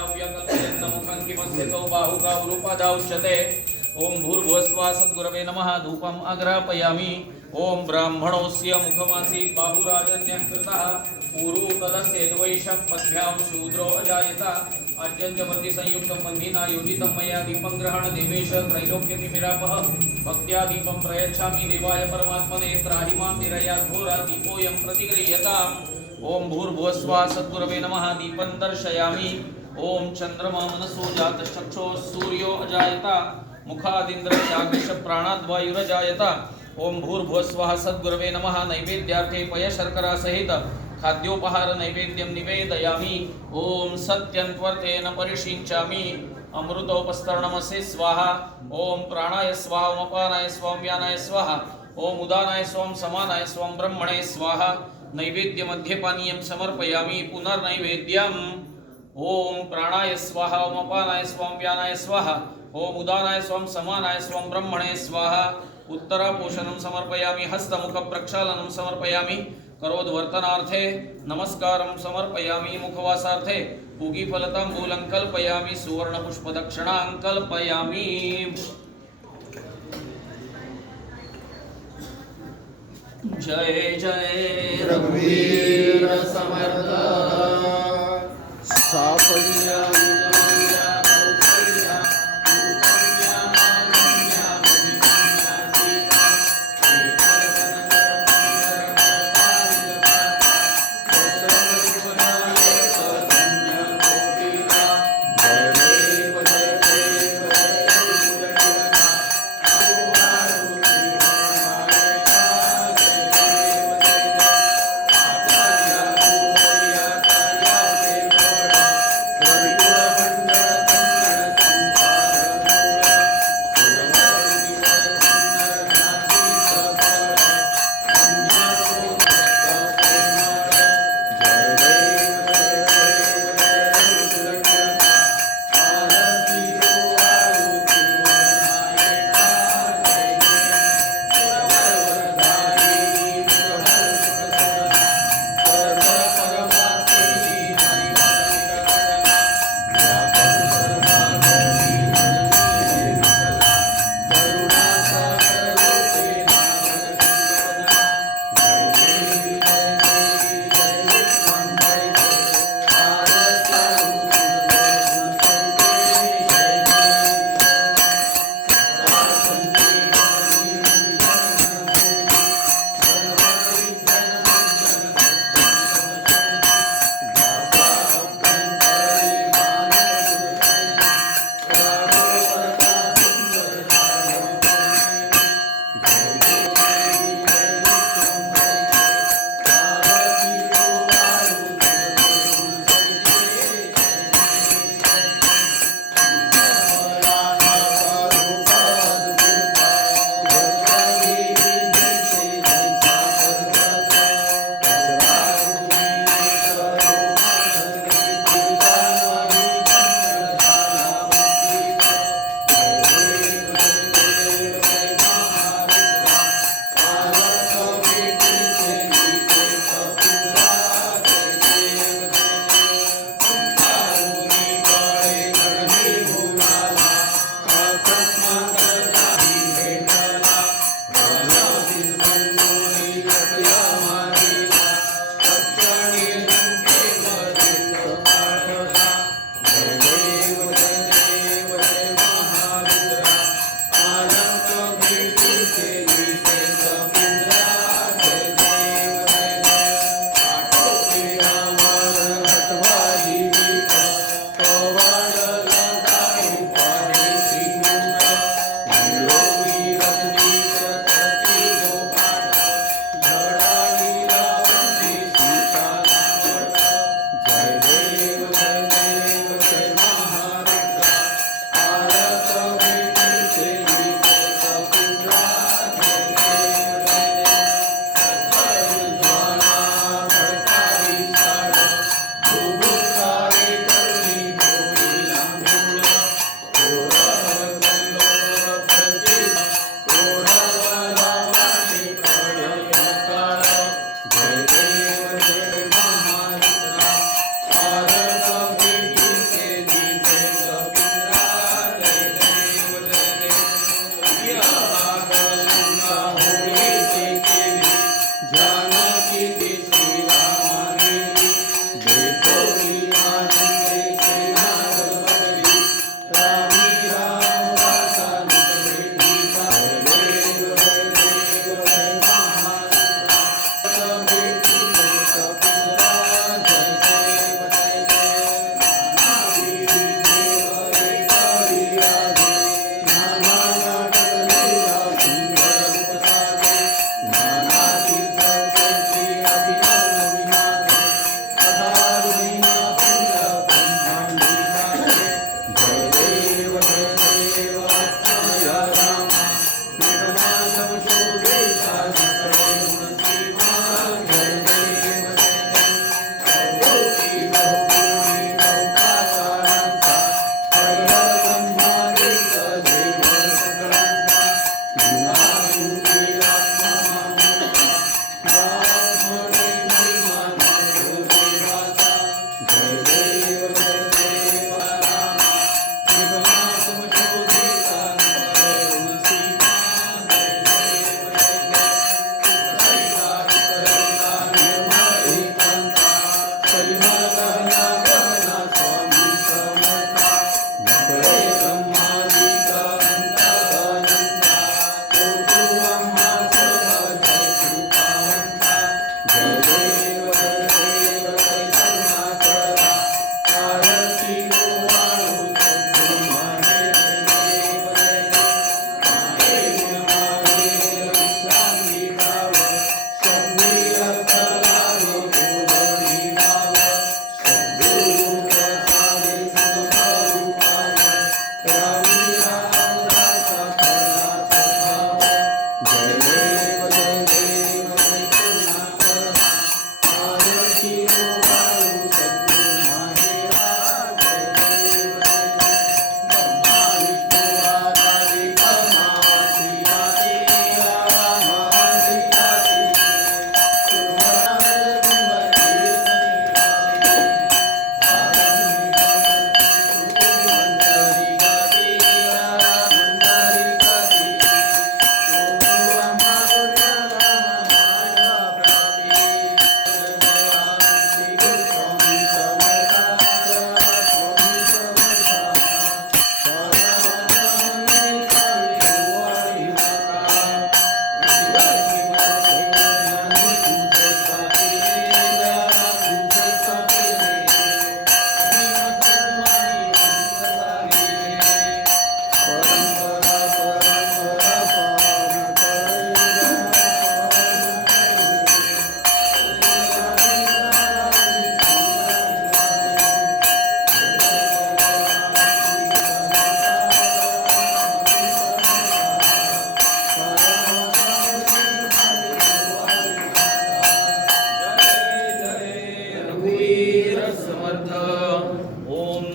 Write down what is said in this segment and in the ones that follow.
मुखं किमस्य कौ बाहुकौ रूपदाउच्यते। ओम भूर्भुवस्वः सद्गुरवे नमः। धूपम् अग्रापयामि। ओम ब्राह्मणोऽस्य मुखमासीत् बाहुराजन्यः कृतः ऊरू तदस्येद्वैषः पद्भ्यां शूद्रो अजायत। आज्यञ्जमर्ति संयुक्तं बन्धिना योजितं मया दीपं ग्रहण देवेश त्रैलोक्यतिमिरापः। भक्त्या दीपं प्रयच्छामि देवाय परमात्मने त्राहि मां निरयाद्घोरा दीपोऽयं प्रतिगृह्यताम्। ओम भूर्भुवस्वः सद्गुरवे नमः। दीपं दर्शयामि। ओम चंद्रमा मनसो जातश्चक्षुः सूर्यो अजायत। मुखादिन्द्रस्याग्निश प्राणाद्वायुरजायत। ओम भूर्भुवस्वः सद्गुरवे नमः। नैवेद्यार्थे पयशर्करा सहित खाद्योपहार नैवेद्यं निवेदयामि। ओम सत्यन्त्वर्तेन परिषिञ्चामि। अमृतोपस्तरणमसि स्वाहा। ओम प्राणाय स्वाहा। ओम अपानाय स्वाहा। ओम व्यानाय स्वाहा। ओम उदानाय स्वाहा। समानाय स्वाहा। ब्रह्मणे स्वाहा। नैवेद्यमध्ये पानीयं समर्पयामि। पुनर्नैवेद्यम्। ओम प्राणाय स्वाहा। ओम अपानाय स्वाहा। ओम व्यानाय स्वाहा। ओम उदानाय स्वाहा। समानाय स्वाहा। ब्रह्मणे स्वाहा। उत्तरापोषणं समर्पयामि। हस्तमुख प्रक्षालनं समर्पयामि। करोद्वर्तनार्थे नमस्कारं समर्पयामि। मुखवासार्थे पूगीफलताम्बूलं कल्पयामि। सुवर्णपुष्पदक्षिणां कल्पयामि। जय जय रघुवीर समर्थ साफल्य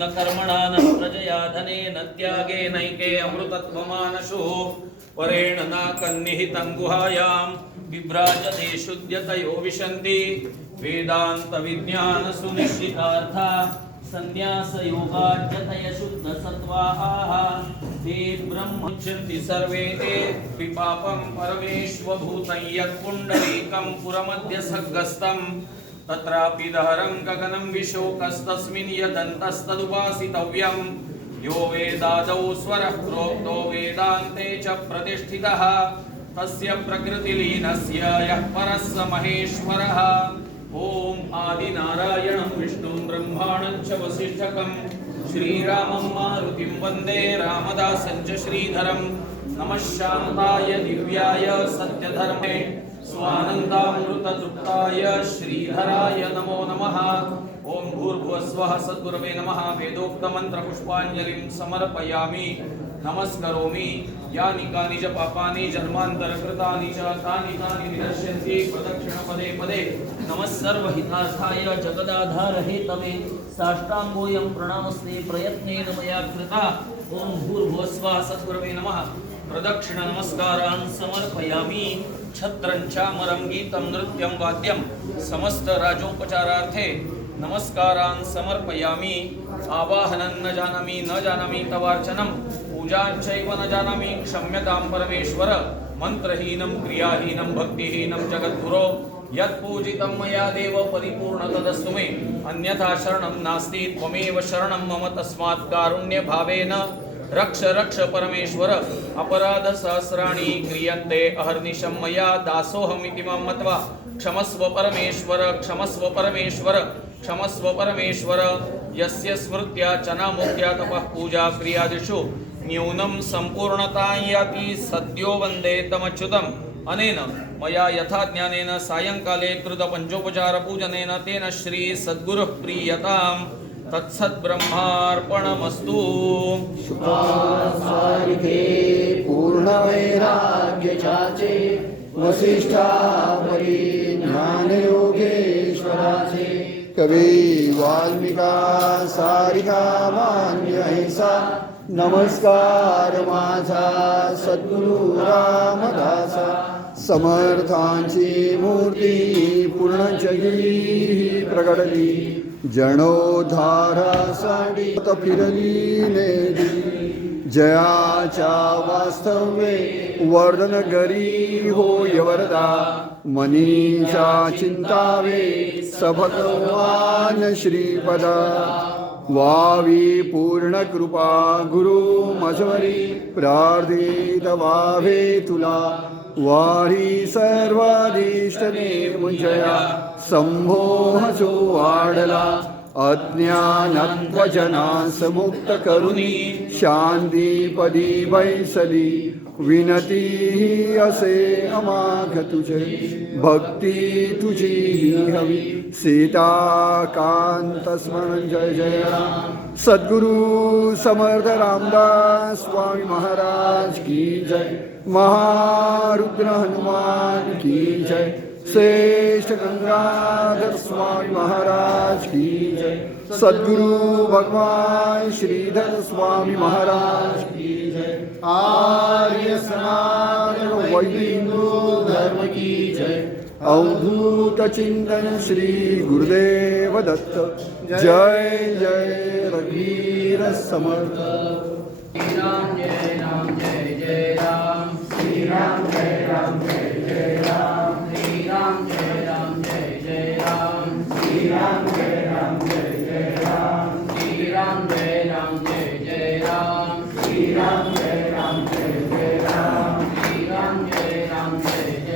न कर्मणा न प्रजया धनेन त्यागेनैके अमृतत्वमानशुः परेण नाकन्निहितं गुहायां विभ्राजते शुद्ध्यतयो विशन्ति वेदान्तविज्ञानसुनिश्चितार्था संन्यासयोगाज्यतय शुद्धसत्त्वाः ते ब्रह्मुच्यन्ति सर्वे ते विपापं परमेश्वभूतं यत्पुण्डरीकं पुरमध्य सद्गस्तं तत्रापि दहरं गगनं विशोकस्तस्मिन् यदन्तस्तदुपासितव्यं यो वेदादौ स्वरः प्रोक्तो वेदान्ते च प्रतिष्ठितः तस्य प्रकृतिलीनस्य यः परः स महेश्वरः ओम आदिनारायणं विष्णुं ब्रह्माणं च वसिष्ठकं श्रीरामं मारुतिं वन्दे रामदासं च श्रीधरं नमः शान्ताय दिव्याय सत्यधर्मे स्वानन्दामृततृप्ताय श्रीधराय नमो नमः ओम भूर्भुवस्वः सद्गुरवे नमः वेदोक्तमन्त्रपुष्पाञ्जलिं समर्पयामि नमस्करोमि यानि कानि च पापानि जन्मान्तरकृतानि च तानि तानि विनश्यन्ति प्रदक्षिणपदे पदे नमः सर्वहितार्थाय जगदाधार हेतवे साष्टाङ्गोऽयं प्रणामस्ते प्रयत्नेन मया कृता ओम भूर्भुवस्वः सद्गुरवे नमः प्रदक्षिण नमस्कारान् समर्पयामि छत्रं चामरं गीतं नृत्यं वाद्यं समस्त राजोपचारार्थे नमस्कारान् समर्पयामि आवाहनं न जानामि तवार्चनं पूजाञ्चैव न जानामि क्षम्यतां परमेश्वर मंत्रहीनं क्रियाहीनं भक्तिहीनं जगद्गुरो यत्पूजितं मया देव परिपूर्णतदस्तु मे अन्यथा शरणं नास्ति त्वमेव शरणं मम तस्मात् कारुण्यभावेन रक्ष रक्ष परमेश्वर अपराध सहस्राणि क्रियन्ते अहर्निशं मया दासोऽहमिति मां मत्वा क्षमस्व परमेश्वर क्षमस्व परमेश्वर क्षमस्व परमेश्वर यस्य स्मृत्या चनामुक्त्या तपः पूजा क्रियादिषु न्यूनं संपूर्णतां याति सद्यो वन्दे तमच्युतम् अनेन मया यथा ज्ञानेन सायंकाले कृत पंचोपचार पूजनेन तेन श्री सद्गुरुः प्रीयताम् तत्सद्ब्रह्मार्पणमस्तु शुभासारिके पूर्णवैराग्यचाचे वसिष्ठावरी ज्ञानयोगेश्वराचे कवी वाल्मिका सारिका मान्यहिंसा नमस्कार माझा सद्गुरु रामदासा समर्थांची मूर्ती पूर्ण जगी प्रगटली जनोद्धारासाठी फिरली नेली जयाच्या वास्तव्ये वर्धन गरी होय वरदा मनीषा चिंतावे सभगवान श्रीपदा वावी पूर्ण कृपा गुरु मजवरी प्रार्थित वावे तुला वारी सर्वाधिष्टने मुंजया संभोह जो वाढला अज्ञानत्वजनास मुक्त करुणी शांतीपदी बैसली विनती असे अमाघ तुझे भक्ती तुझी हवी सीताकांत स्मरण जय जय राम सद्गुरु समर्थ रामदास स्वामी महाराज की जय महारुद्र हनुमान की जय श्रेष्ठ गंगाधर स्वामी महाराज की जय सद्गुरु भगवान श्रीधर स्वामी महाराज की जय आर्य सनातन वैदिक हिंदू धर्म की जय अवधूत चिंतन श्री गुरुदेव दत्त जय जय रघुवीर समर्थ श्री राम जय राम जय जय राम श्री राम जय राम जय जय राम श्री राम जय राम जय जय राम श्री राम